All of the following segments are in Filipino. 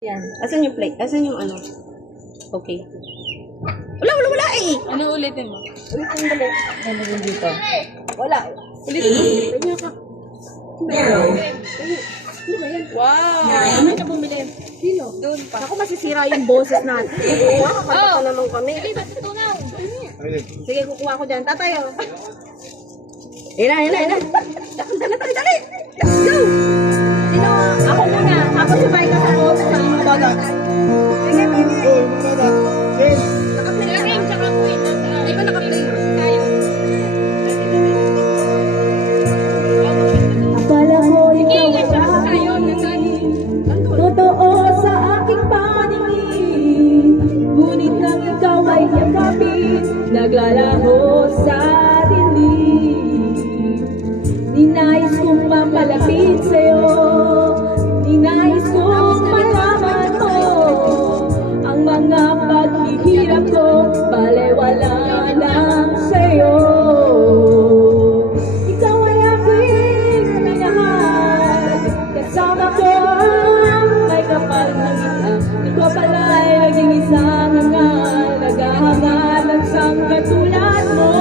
Yan. Asan yung plate? Asan yung ano? Okay. Wala eh! Ano ulitin mo? Ulitin mo ulit. Ano yung dito? Wala. Ulitin mo. Kanya ka. Ano ba yan? Wow! Ano ka bumili? Sino? Doon pa. Ako masisira yung boses natin. Makakanta pa naman kami. Sige, kukuha ko dyan. Tatay, oh. Ilan. Dali. Let's go! Sino? Ako muna. Tapos sabay ka sa loob sa mga bagat. Sige. Naka-play ka. Tsaka queen. Di ba naka-play? Tayo. Akala mo ikaw ay totoo sa aking paningin, ngunit nang ikaw ay yakapin, naglalaho sa dilim. Ninais kong mapalapit sa'yo, ninais kong malaman mo ang mga paghihirap ko, balewala lang sa'yo. Ikaw ay aking minahal, kasama ko may kapal na kita. Ikaw pala ay naging isang hangal, naghahangal at sang katulad mo.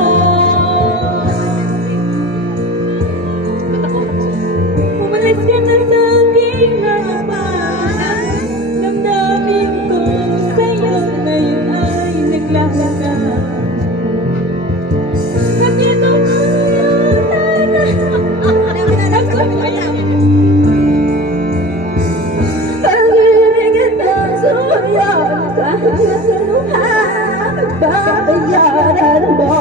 Umalis ka na sa aking harapan, damdamin ko sa'yo ngayon ay naglalaan. At ito pag-ibig at suyo, kahit ano babayaran mo.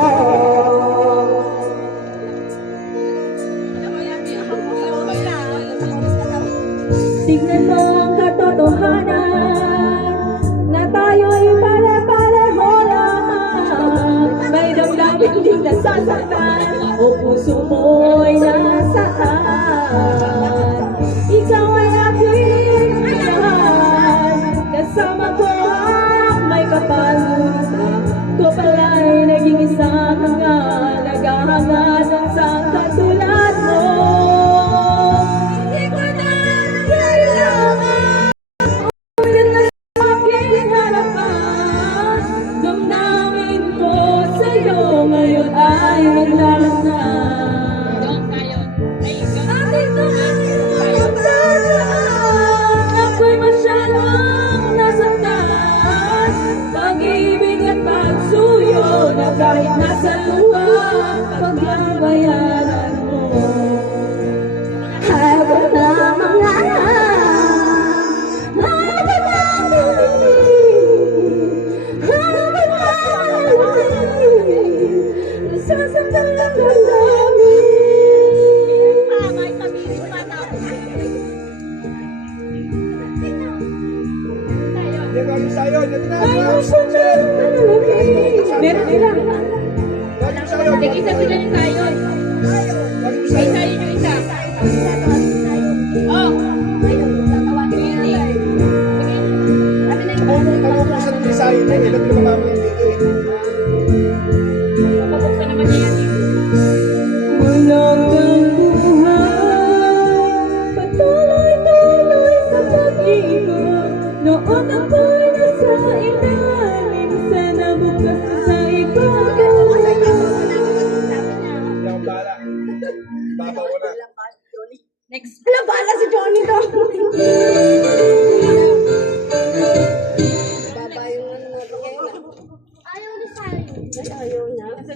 Tignan mo ang katotohanan na tayo'y pare-pareho lamang. May damdamin din nasasaktan o puso mo'y nasaan. Ikaw ay aking minahal, kasama ko may kapalutan. Ko pala'y naging isang hangal, naghahangal ng sang katulad mo. Hindi ko na kailangan ulit na sa aking harapan. Damdamin ko sa'yo ngayon ay naglalasang. Atin na ang paraan, ako'y masyadong nasaktan. Pag-ibig at pagsuyo na kahit nasa luha, pagbabayaran mo. Ako na mga nasasaktan lang ang dami. Ayaw siya na malamig. Meron nila. Tig-isa sila yung sayon. May sayon yung isa. Oh! Papabuksan naman niya yan eh. Walang buhay, patuloy-tuloy sa pag-ibig. Noon ako'y nasa ilalim, sana bukas na sa ibabaw. Next. Wala bala si Johnny daw.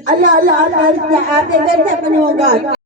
Ala, na ate, ganda pa niyo agad.